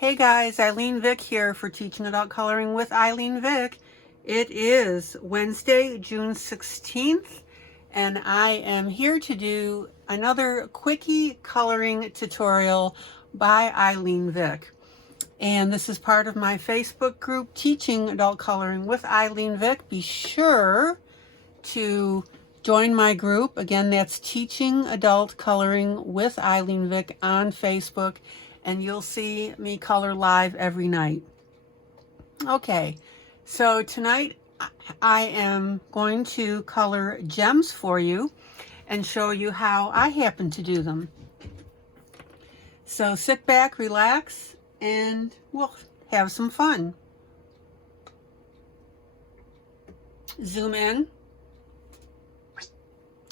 Hey guys, ILene Vick here for Teaching Adult Coloring with ILene Vick. It is Wednesday, June 16th, and I am here to do another Quickie coloring tutorial by ILene Vick. And this is part of my Facebook group, Teaching Adult Coloring with ILene Vick. Be sure to join my group. Again, that's Teaching Adult Coloring with ILene Vick on Facebook, and you'll see me color live every night. Okay, so tonight I am going to color gems for you and show you how I happen to do them. So sit back, relax, and we'll have some fun. Zoom in.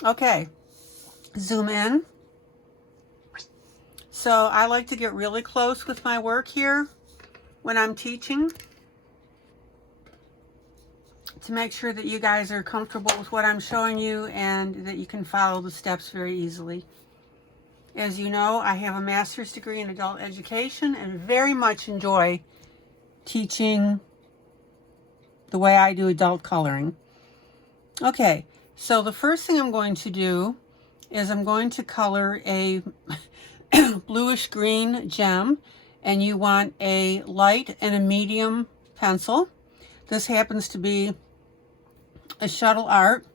Okay, zoom in. So I like to get really close with my work here when I'm teaching to make sure that you guys are comfortable with what I'm showing you and that you can follow the steps very easily. As you know, I have a master's degree in adult education and very much enjoy teaching the way I do adult coloring. Okay, so the first thing I'm going to do is I'm going to color a bluish green gem, and you want a light and a medium pencil. This happens to be a shuttle art,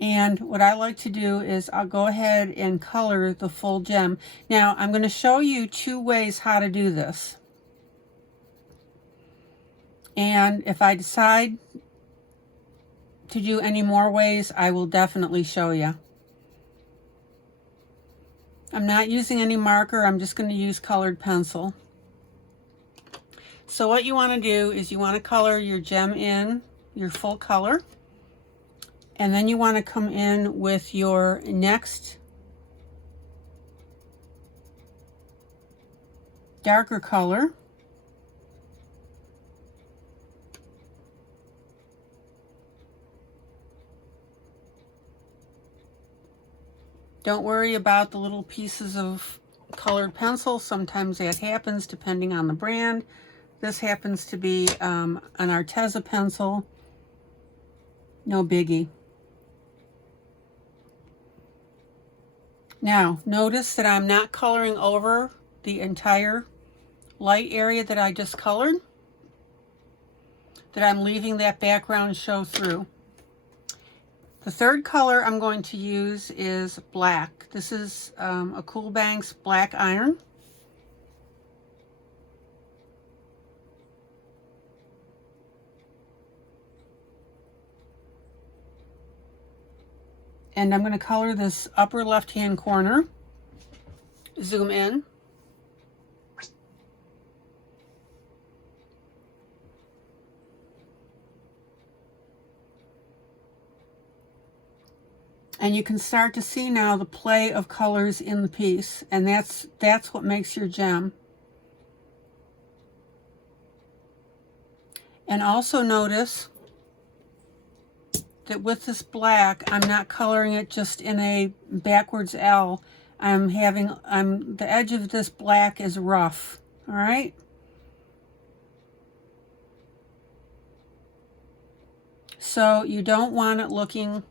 and what I like to do is I'll go ahead and color the full gem. Now I'm going to show you two ways how to do this, and if I decide to do any more ways, I will definitely show you. I'm not using any marker, I'm just going to use colored pencil. So what you want to do is you want to color your gem in your full color, and then you want to come in with your next darker color. Don't worry about the little pieces of colored pencil. Sometimes that happens depending on the brand. This happens to be an Arteza pencil. No biggie. Now, notice that I'm not coloring over the entire light area that I just colored, that I'm leaving that background show through. The third color I'm going to use is black. This is a Cool Banks black iron. And I'm going to color this upper left-hand corner. Zoom in. And you can start to see now the play of colors in the piece, and that's what makes your gem. And also notice that with this black, I'm not coloring it just in a backwards L. The edge of this black is rough, all right? So you don't want it looking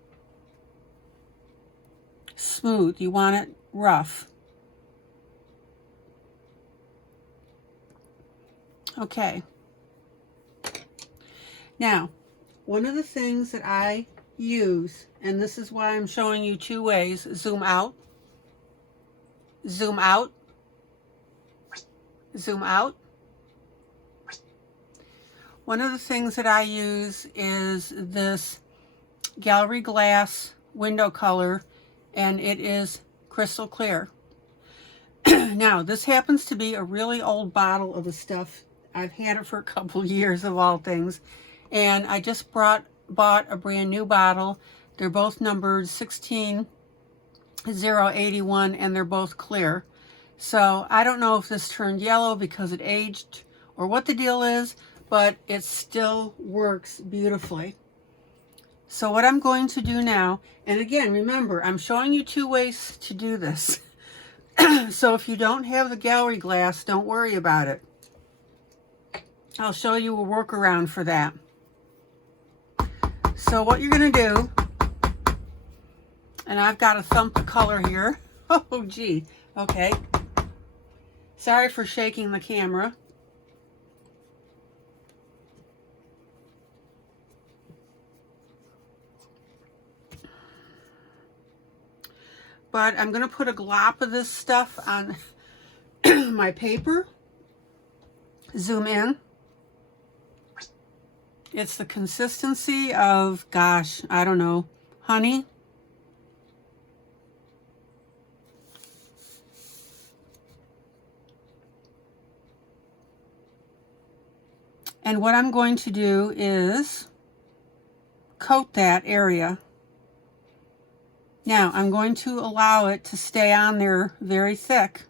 smooth, you want it rough. Okay. Now, one of the things that I use, and this is why I'm showing you two ways: zoom out, zoom out, zoom out. One of the things that I use is this Gallery Glass window color, and it is crystal clear. Now, this happens to be a really old bottle of the stuff. I've had it for a couple years of all things, and I just bought a brand new bottle. They're both numbered 16081, and they're both clear. So I don't know if this turned yellow because it aged or what the deal is, but it still works beautifully. So what I'm going to do now, and again, remember, I'm showing you two ways to do this. So if you don't have the gallery glass, don't worry about it. I'll show you a workaround for that. So what you're going to do, and I've got to thump the color here. Oh, gee. Okay. Sorry for shaking the camera. But I'm going to put a glop of this stuff on my paper. Zoom in. It's the consistency of, gosh, I don't know, honey. And what I'm going to do is coat that area. Now, I'm going to allow it to stay on there very thick.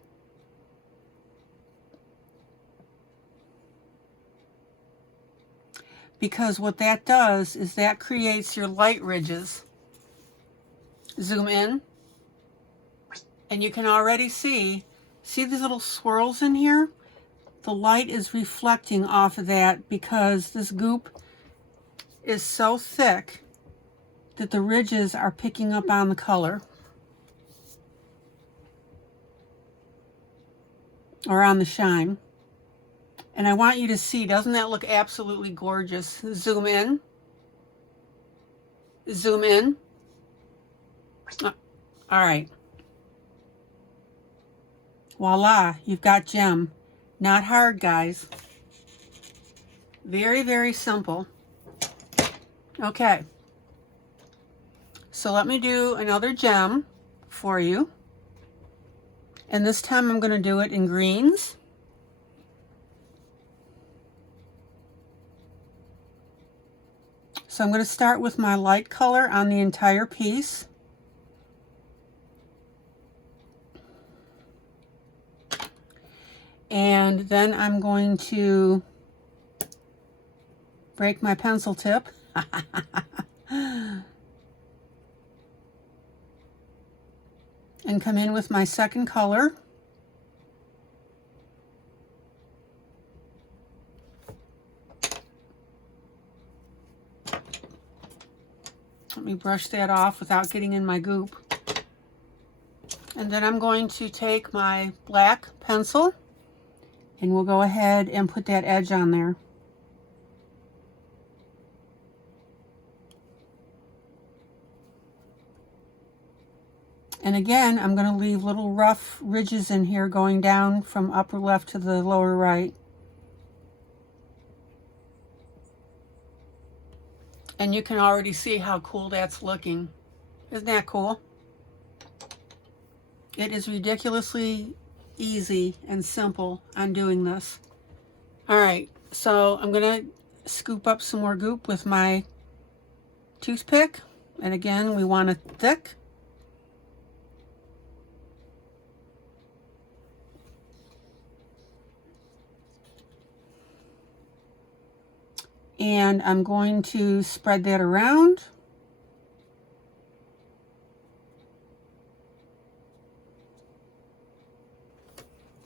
Because what that does is that creates your light ridges. Zoom in. And you can already see these little swirls in here? The light is reflecting off of that because this goop is so thick that the ridges are picking up on the color. Or on the shine. And I want you to see, doesn't that look absolutely gorgeous? Zoom in. Zoom in. All right. Voila, you've got gem. Not hard, guys. Very, very simple. Okay. So let me do another gem for you. And this time I'm going to do it in greens. So I'm going to start with my light color on the entire piece. And then I'm going to break my pencil tip. And come in with my second color. Let me brush that off without getting in my goop. And then I'm going to take my black pencil and we'll go ahead and put that edge on there. And again, I'm going to leave little rough ridges in here going down from upper left to the lower right. And you can already see how cool that's looking. Isn't that cool? It is ridiculously easy and simple on doing this. All right, so I'm going to scoop up some more goop with my toothpick. And again, we want it thick. And I'm going to spread that around.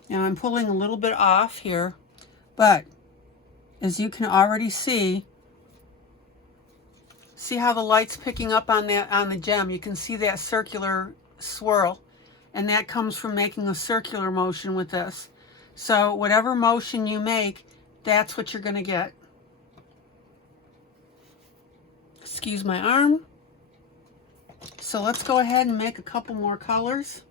Now I'm pulling a little bit off here, but as you can already see how the light's picking up on that, on the gem. You can see that circular swirl, and that comes from making a circular motion with this. So whatever motion you make, that's what you're going to get. Excuse my arm. So let's go ahead and make a couple more colors.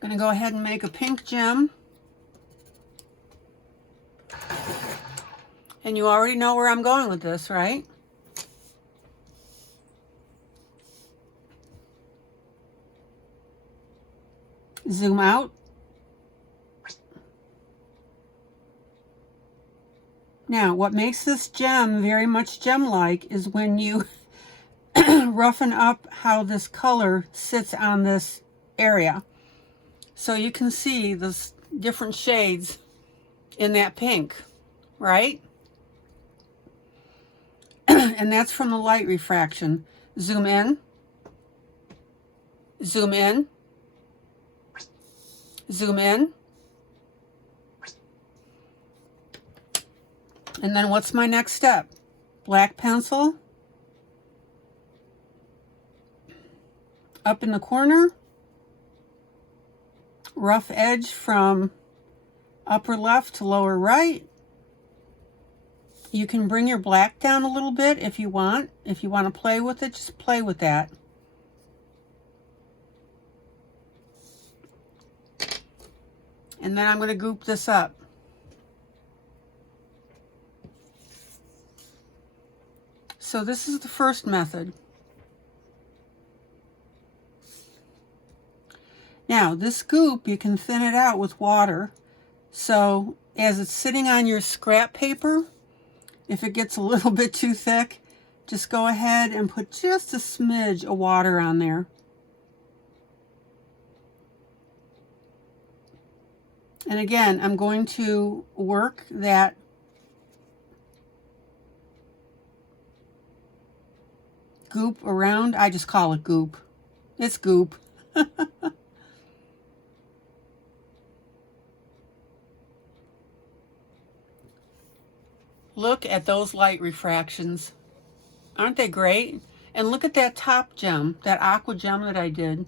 I'm going to go ahead and make a pink gem. And you already know where I'm going with this, right? Zoom out. Now, what makes this gem very much gem-like is when you roughen up how this color sits on this area. So you can see the different shades in that pink, right? And that's from the light refraction. Zoom in, zoom in, zoom in. And then what's my next step? Black pencil, up in the corner, rough edge from upper left to lower right. You can bring your black down a little bit if you want. If you want to play with it, just play with that. And then I'm going to goop this up. So this is the first method. Now this goop, you can thin it out with water. So as it's sitting on your scrap paper, if it gets a little bit too thick, just go ahead and put just a smidge of water on there. And again, I'm going to work that goop around. I just call it goop. It's goop. Look at those light refractions. Aren't they great? And look at that top gem, that aqua gem that I did,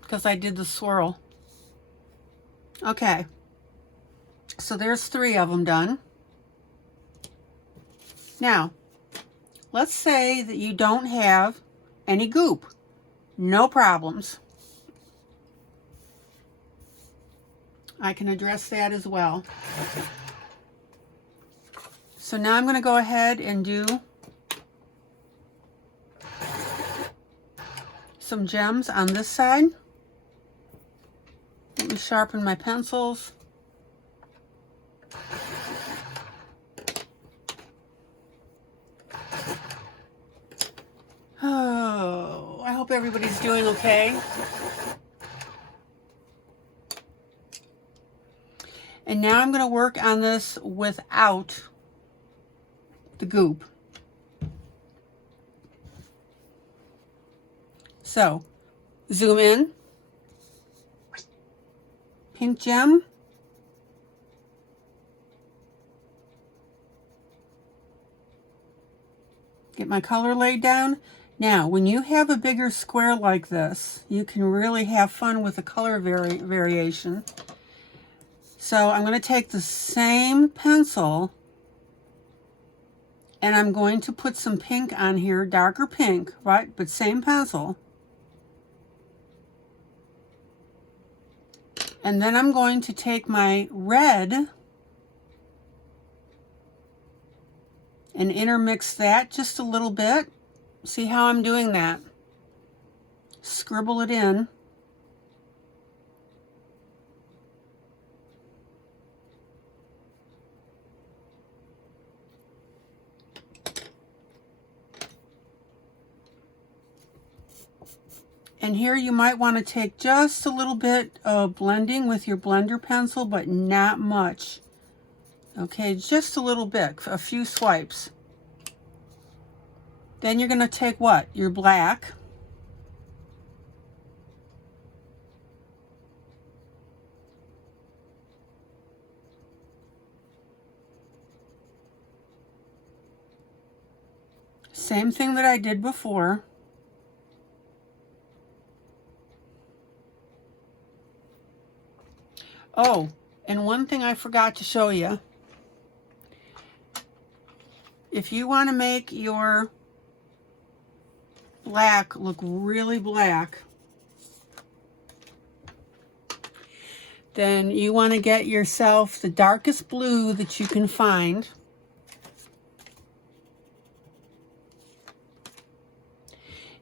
because I did the swirl. Okay, so there's 3 of them done. Now, let's say that you don't have any goop. No problems. I can address that as well. So now I'm going to go ahead and do some gems on this side. Let me sharpen my pencils. Oh, I hope everybody's doing okay. And now I'm going to work on this without the goop. So, zoom in, pink gem, get my color laid down. Now, when you have a bigger square like this, you can really have fun with the color variation. So I'm going to take the same pencil and I'm going to put some pink on here, darker pink, right? But same pencil. And then I'm going to take my red and intermix that just a little bit. See how I'm doing that? Scribble it in. And here you might want to take just a little bit of blending with your blender pencil, but not much. Okay, just a little bit, a few swipes. Then you're going to take what? Your black. Same thing that I did before. Oh, and one thing I forgot to show you. If you want to make your black look really black, then you want to get yourself the darkest blue that you can find.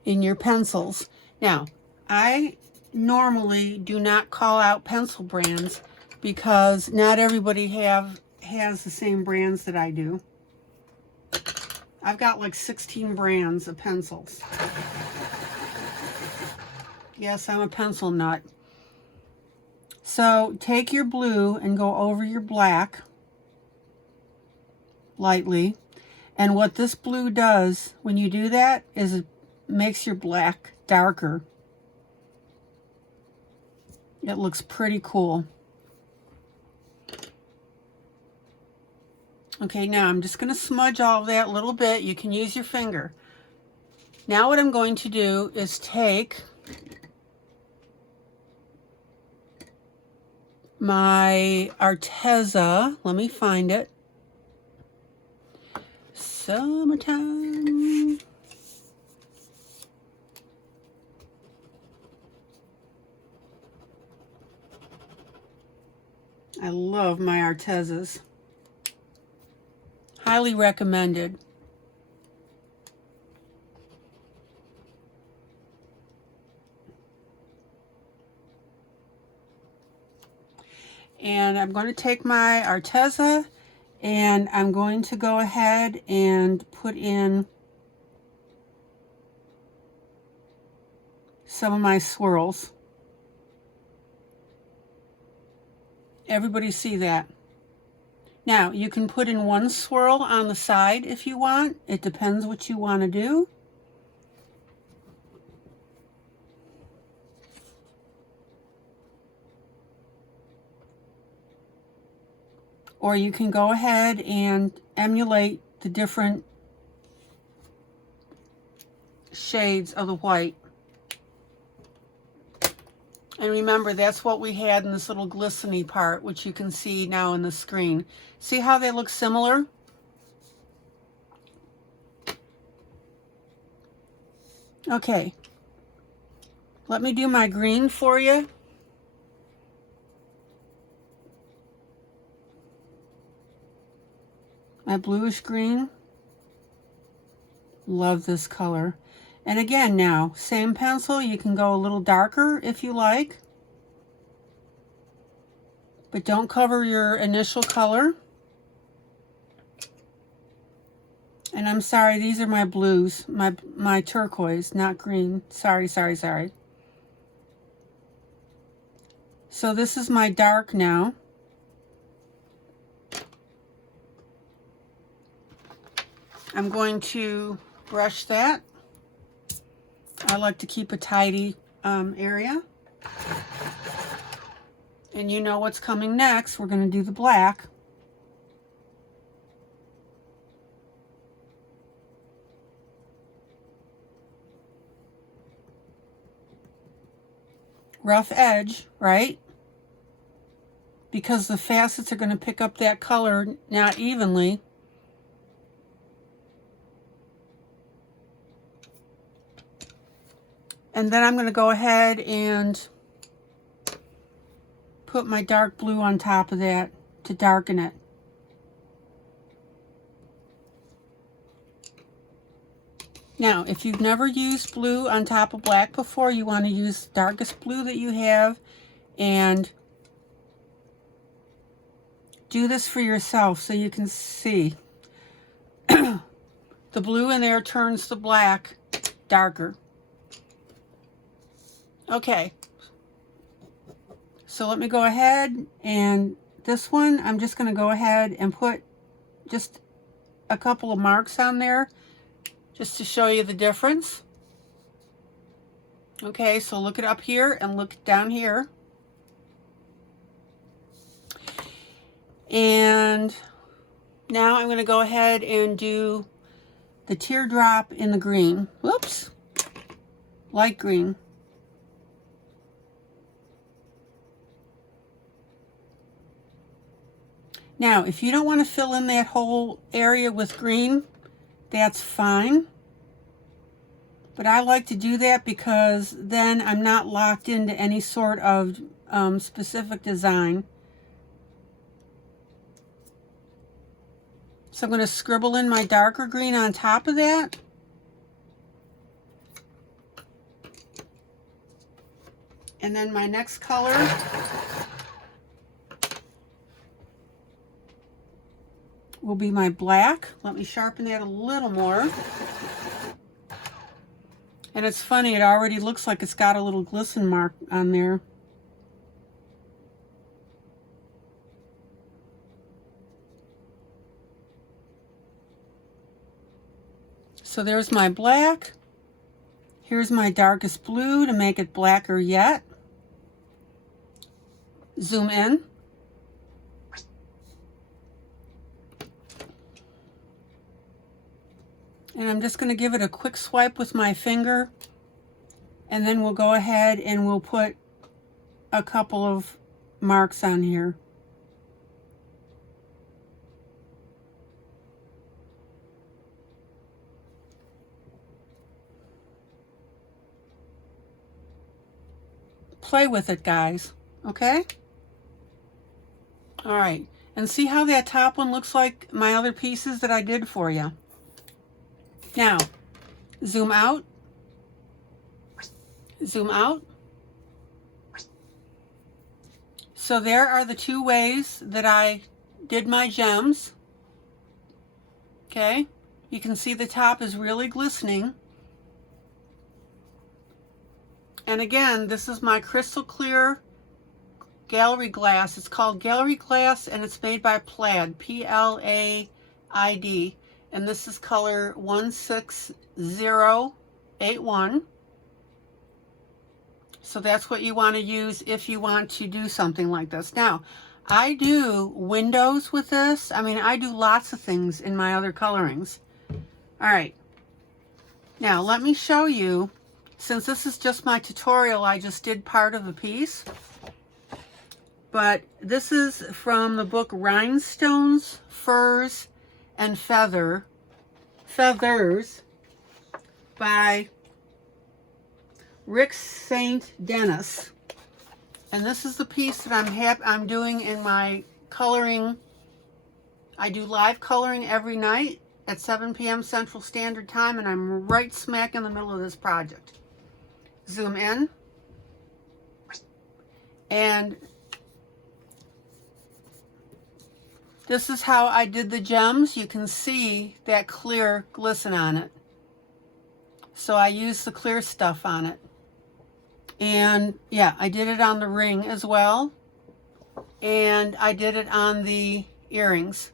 In your pencils. Now, I normally do not call out pencil brands because not everybody has the same brands that I do. I've got like 16 brands of pencils. Yes, I'm a pencil nut. So take your blue and go over your black lightly. And what this blue does when you do that is it makes your black darker. It looks pretty cool. Okay, now I'm just going to smudge all of that a little bit. You can use your finger. Now what I'm going to do is take my Arteza. Let me find it. Summertime. I love my Artezas. Highly recommended. And I'm going to take my Arteza and I'm going to go ahead and put in some of my swirls. Everybody see that? Now, you can put in one swirl on the side if you want. It depends what you want to do. Or you can go ahead and emulate the different shades of the white. And remember, that's what we had in this little glistening part, which you can see now on the screen. See how they look similar? Okay. Let me do my green for you. My bluish green. Love this color. And again now, same pencil, you can go a little darker if you like. But don't cover your initial color. And I'm sorry, these are my blues, my turquoise, not green. Sorry. So this is my dark now. I'm going to brush that. I like to keep a tidy area. And you know what's coming next. We're going to do the black. Rough edge, right? Because the facets are going to pick up that color not evenly. And then I'm going to go ahead and put my dark blue on top of that to darken it. Now, if you've never used blue on top of black before, you want to use the darkest blue that you have and do this for yourself so you can see. The blue in there turns the black darker. Okay, so let me go ahead, and this one I'm just going to go ahead and put just a couple of marks on there just to show you the difference. Okay, so look it up here and look down here. And now I'm going to go ahead and do the teardrop in the green. Whoops, light green. Now, if you don't want to fill in that whole area with green, that's fine. But I like to do that because then I'm not locked into any sort of specific design. So I'm going to scribble in my darker green on top of that. And then my next color will be my black. Let me sharpen that a little more. And it's funny, it already looks like it's got a little glisten mark on there. So there's my black. Here's my darkest blue to make it blacker yet. Zoom in. And I'm just going to give it a quick swipe with my finger. And then we'll go ahead and we'll put a couple of marks on here. Play with it, guys. Okay? All right. And see how that top one looks like my other pieces that I did for you. Now, zoom out. Zoom out. So there are the two ways that I did my gems. Okay? You can see the top is really glistening. And again, this is my crystal clear gallery glass. It's called gallery glass and it's made by Plaid, P-L-A-I-D. And this is color 16081. So that's what you want to use if you want to do something like this. Now, I do windows with this. I mean, I do lots of things in my other colorings. All right. Now, let me show you. Since this is just my tutorial, I just did part of the piece. But this is from the book Rhinestones, Furs, and Feathers by Rick St. Denis. And this is the piece that I'm doing in my coloring. I do live coloring every night at 7 p.m. Central Standard Time, and I'm right smack in the middle of this project. Zoom in, and this is how I did the gems. You can see that clear glisten on it. So I used the clear stuff on it. And yeah, I did it on the ring as well. And I did it on the earrings.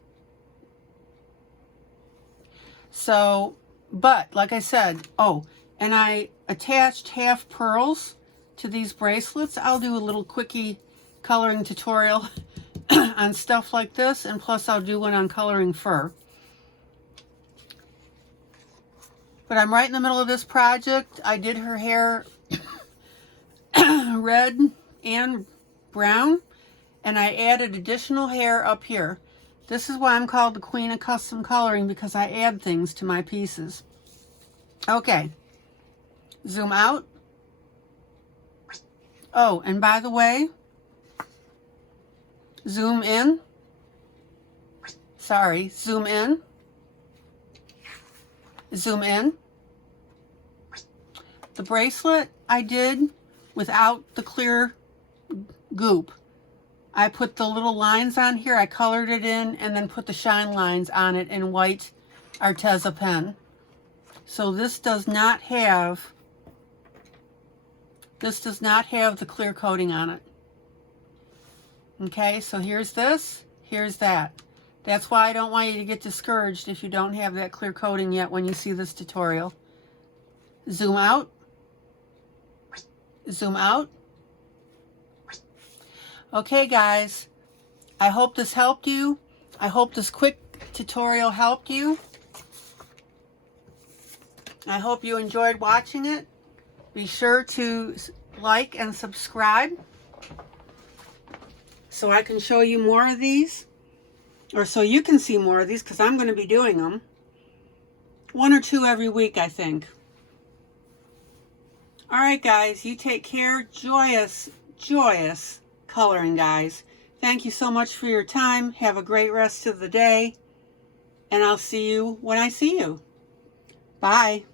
So, but like I said, oh, and I attached half pearls to these bracelets. I'll do a little quickie coloring tutorial on stuff like this, and plus I'll do one on coloring fur. But I'm right in the middle of this project. I did her hair red and brown, and I added additional hair up here. This is why I'm called the Queen of Custom Coloring, because I add things to my pieces. Okay. Zoom out. Oh, and by the way, zoom in. Sorry, zoom in. Zoom in. The bracelet I did without the clear goop. I put the little lines on here, I colored it in, and then put the shine lines on it in white Arteza pen. So this does not have the clear coating on it. Okay, so here's this, here's that. That's why I don't want you to get discouraged if you don't have that clear coating yet when you see this tutorial. Zoom out. Zoom out. Okay, guys, I hope this helped you. I hope this quick tutorial helped you. I hope you enjoyed watching it. Be sure to like and subscribe so I can show you more of these, or so you can see more of these, because I'm going to be doing them. 1 or 2 every week, I think. All right, guys, you take care. Joyous, joyous coloring, guys. Thank you so much for your time. Have a great rest of the day, and I'll see you when I see you. Bye.